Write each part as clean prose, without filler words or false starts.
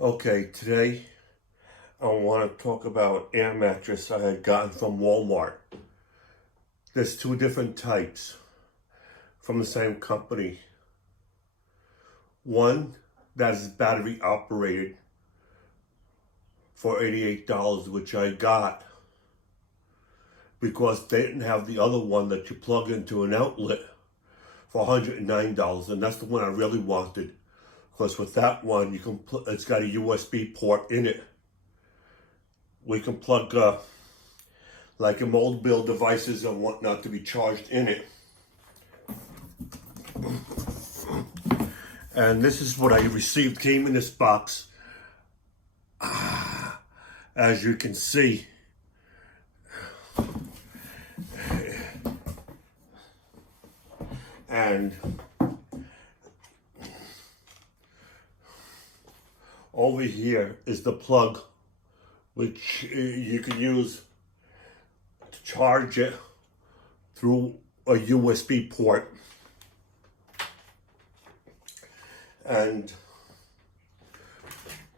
Okay, today I want to talk about air mattress I had gotten from Walmart. There's two different types from the same company. One that is battery operated for $88, which I got because they didn't have the other one that you plug into an outlet for $109, and that's the one I really wanted. Because with that one, you can it's got a USB port in it. We can plug like a mobile devices and whatnot to be charged in it. And this is what I received, came in this box. As you can see, and over here is the plug, which you can use to charge it through a USB port. And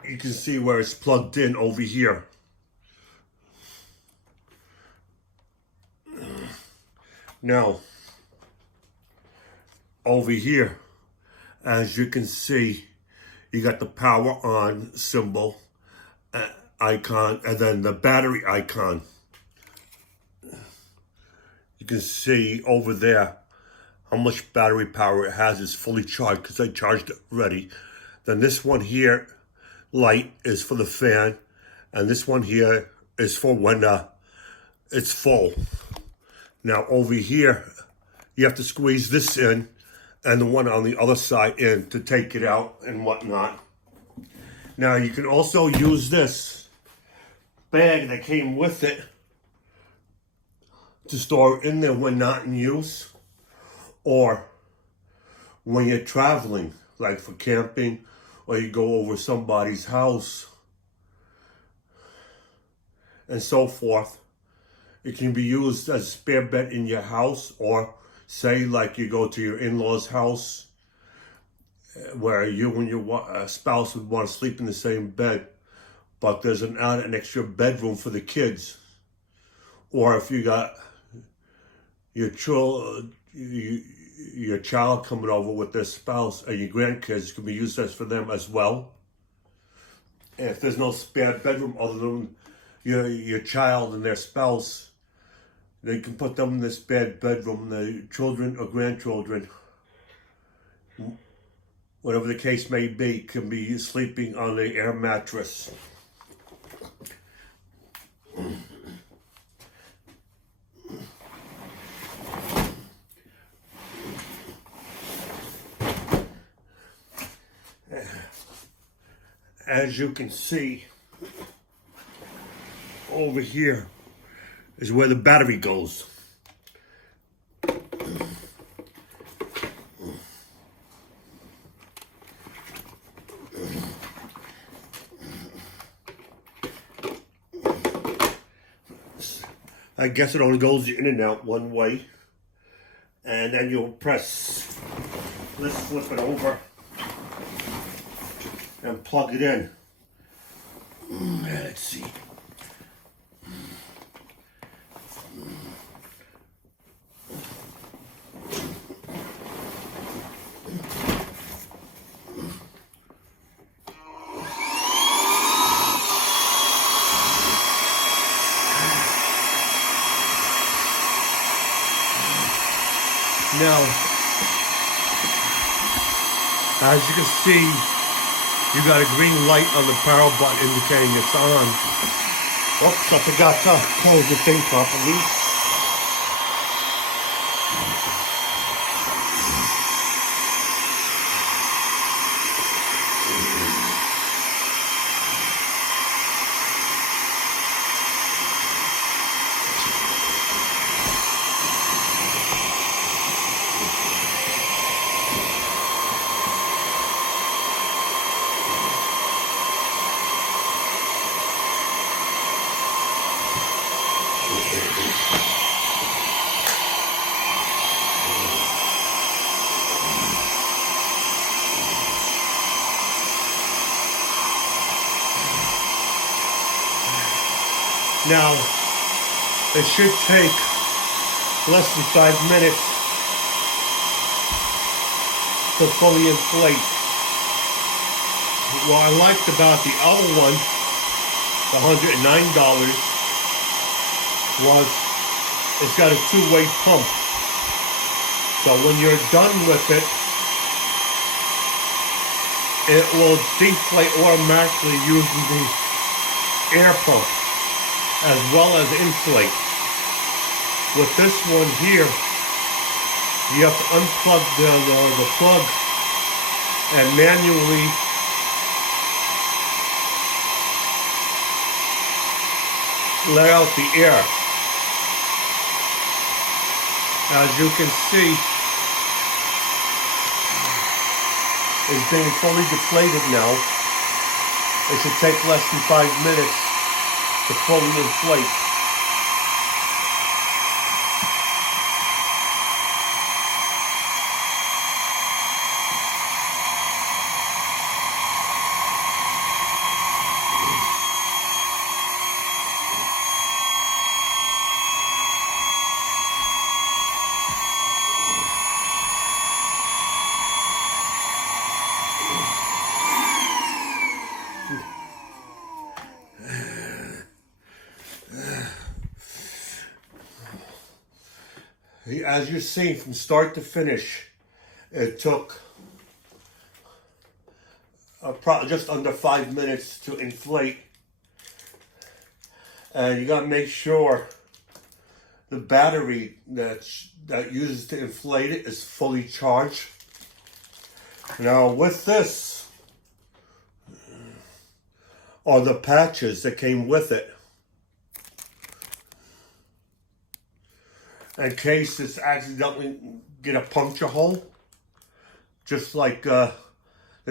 you can see where it's plugged in over here. Now, over here, as you can see, you got the power on symbol, icon, and then the battery icon. You can see over there how much battery power it has. It's fully charged because I charged it already. Then this one here, light, is for the fan, and this one here is for when it's full. Now over here, you have to squeeze this in and the one on the other side in to take it out and whatnot. Now you can also use this bag that came with it to store it in there when not in use, or when you're traveling, like for camping, or you go over somebody's house and so forth. It can be used as a spare bed in your house, or say like you go to your in-laws' house where you and your spouse would want to sleep in the same bed, but there's an extra bedroom for the kids. Or if you got your child coming over with their spouse and your grandkids, it can be used as for them as well. And if there's no spare bedroom other than your child and their spouse, they can put them in this spare bedroom. The children or grandchildren, whatever the case may be, can be sleeping on the air mattress. As you can see, over here is where the battery goes. I guess it only goes in and out one way. And then you'll press, let's flip it over and plug it in. Let's see. Now, as you can see, you got a green light on the power button indicating it's on. Oops, I forgot to close the thing properly. Now, it should take less than 5 minutes to fully inflate. What I liked about the other one, the $109, was it's got a two-way pump. So when you're done with it, it will deflate automatically using the air pump as well as inflate. With this one here, you have to unplug the plug and manually let out the air. As you can see, it's being fully deflated now. It should take less than 5 minutes to fully inflate. As you see, from start to finish, it took just under 5 minutes to inflate. And you gotta make sure the battery that uses to inflate it is fully charged. Now with this are the patches that came with it, in case it's accidentally get a puncture hole, just like the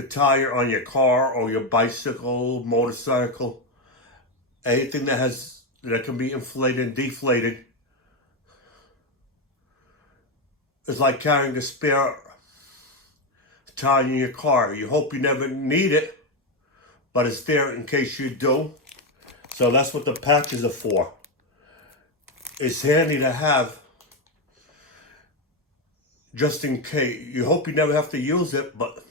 tire on your car or your bicycle, motorcycle, anything that can be inflated and deflated. It's like carrying a spare tire in your car. You hope you never need it, but it's there in case you do. So that's what the patches are for. It's handy to have, just in case. You hope you never have to use it, but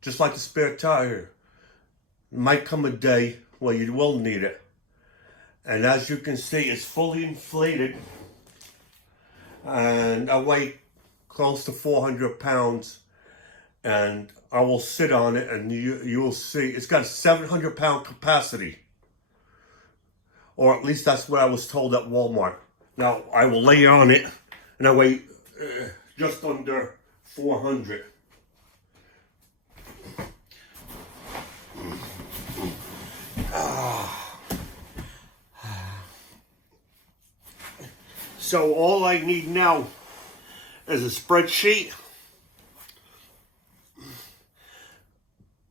just like the spare tire, it might come a day where you will need it. And as you can see, it's fully inflated, and I weigh close to 400 pounds, and I will sit on it, and you will see it's got a 700-pound capacity, or at least that's what I was told at Walmart. Now I will lay on it, and I weigh just under 400. So all I need now is a spreadsheet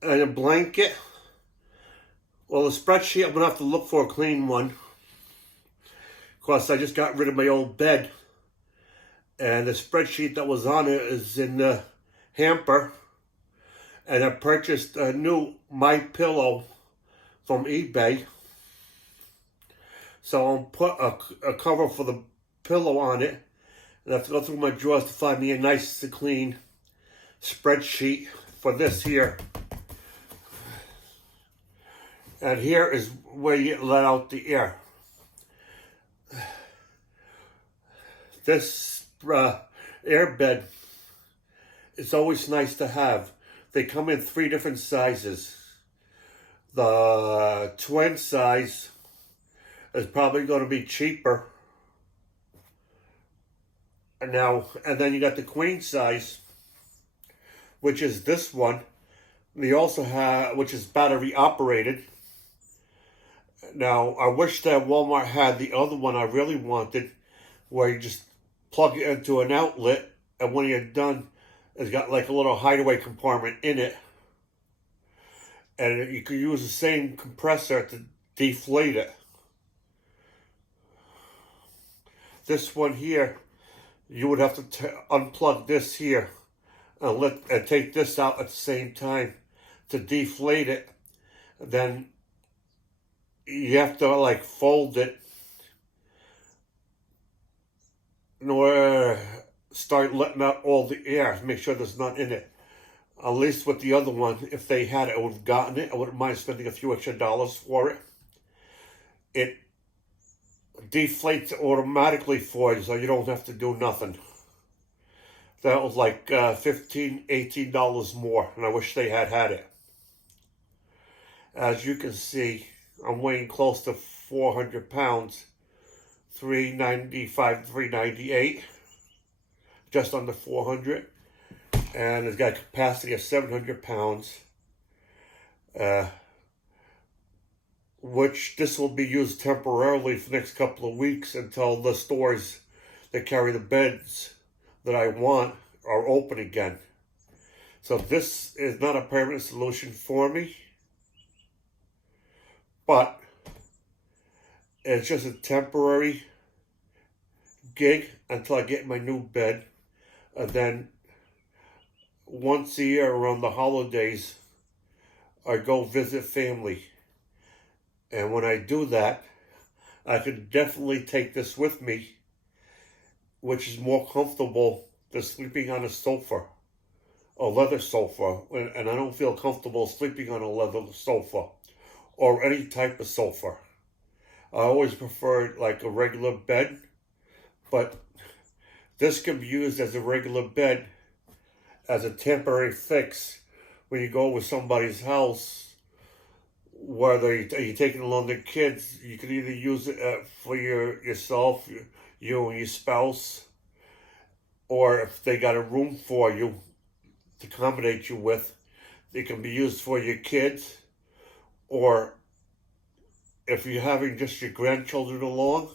and a blanket. Well, the spreadsheet, I'm gonna have to look for a clean one. Of course, I just got rid of my old bed, and the spreadsheet that was on it is in the hamper. And I purchased a new My Pillow from eBay. So I'll put a cover for the pillow on it. And I have to go through my drawers to find me a nice and clean spreadsheet for this here. And here is where you let out the air. This air bed is always nice to have. They come in 3 different sizes. The twin size is probably going to be cheaper. And then you got the queen size, which is this one. They also have, which is battery operated. Now, I wish that Walmart had the other one I really wanted, where you just plug it into an outlet, and when you're done, it's got like a little hideaway compartment in it. And you can use the same compressor to deflate it. This one here, you would have to unplug this here and take this out at the same time to deflate it. Then you have to like fold it nor start letting out all the air. Make sure there's none in it. At least with the other one, if they had it, I would have gotten it. I wouldn't mind spending a few extra dollars for it. It deflates automatically for you, so you don't have to do nothing. That was like $15, $18 more, and I wish they had it. As you can see, I'm weighing close to 400 pounds, 395, 398, just under 400, and it's got a capacity of 700 pounds, which this will be used temporarily for the next couple of weeks until the stores that carry the beds that I want are open again. So this is not a permanent solution for me, but it's just a temporary gig until I get my new bed. And then once a year around the holidays, I go visit family. And when I do that, I could definitely take this with me, which is more comfortable than sleeping on a sofa, a leather sofa. And I don't feel comfortable sleeping on a leather sofa or any type of sofa. I always preferred like a regular bed, but this can be used as a regular bed, as a temporary fix when you go with somebody's house. Whether you're taking along the kids, you can either use it for yourself, you and your spouse, or if they got a room for you to accommodate you with, it can be used for your kids, or if you're having just your grandchildren along,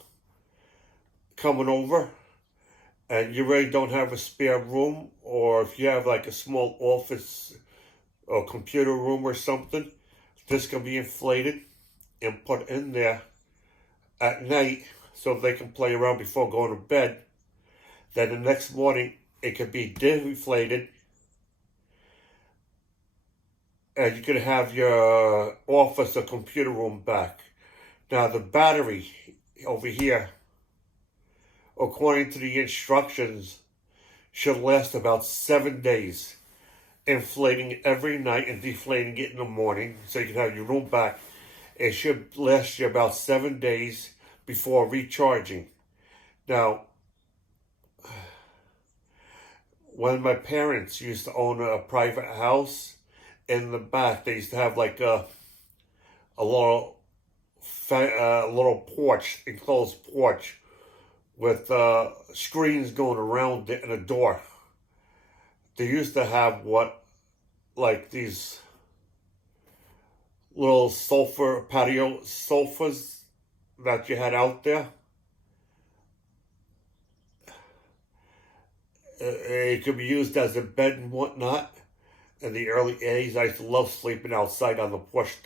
coming over, and you really don't have a spare room, or if you have like a small office or computer room or something, this can be inflated and put in there at night so they can play around before going to bed. Then the next morning, it can be deflated, and you can have your office or computer room back. Now, the battery over here, according to the instructions, should last about 7 days. Inflating every night and deflating it in the morning so you can have your room back. It should last you about 7 days before recharging. Now, when my parents used to own a private house, in the back they used to have like a little porch, enclosed porch with screens going around it and a door. They used to have like these little patio sofas that you had out there. It could be used as a bed and whatnot. In the early 80s, I used to love sleeping outside on the porch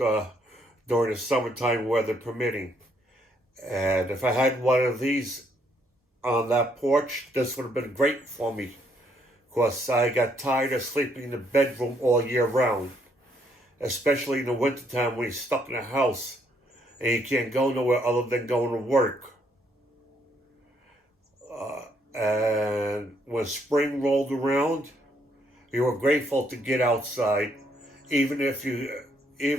during the summertime weather permitting. And if I had one of these on that porch, this would have been great for me. Because I got tired of sleeping in the bedroom all year round. Especially in the wintertime when you're stuck in a house and you can't go nowhere other than going to work. And when spring rolled around, you were grateful to get outside, even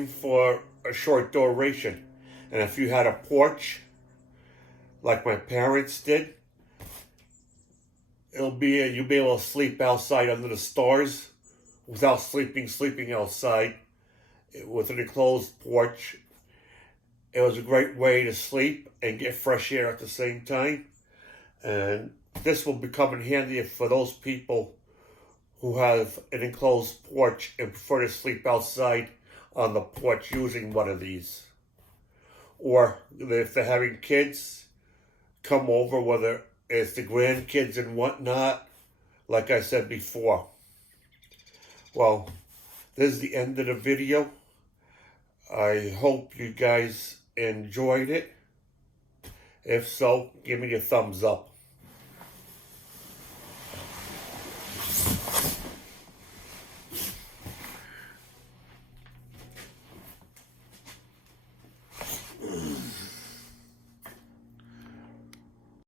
for a short duration. And if you had a porch, like my parents did, you'll be able to sleep outside under the stars without sleeping outside with an enclosed porch. It was a great way to sleep and get fresh air at the same time. And this will become in handy for those people who have an enclosed porch and prefer to sleep outside on the porch using one of these. Or if they're having kids come over, whether it's the grandkids and whatnot, like I said before. Well, this is the end of the video. I hope you guys enjoyed it. If so, give me a thumbs up.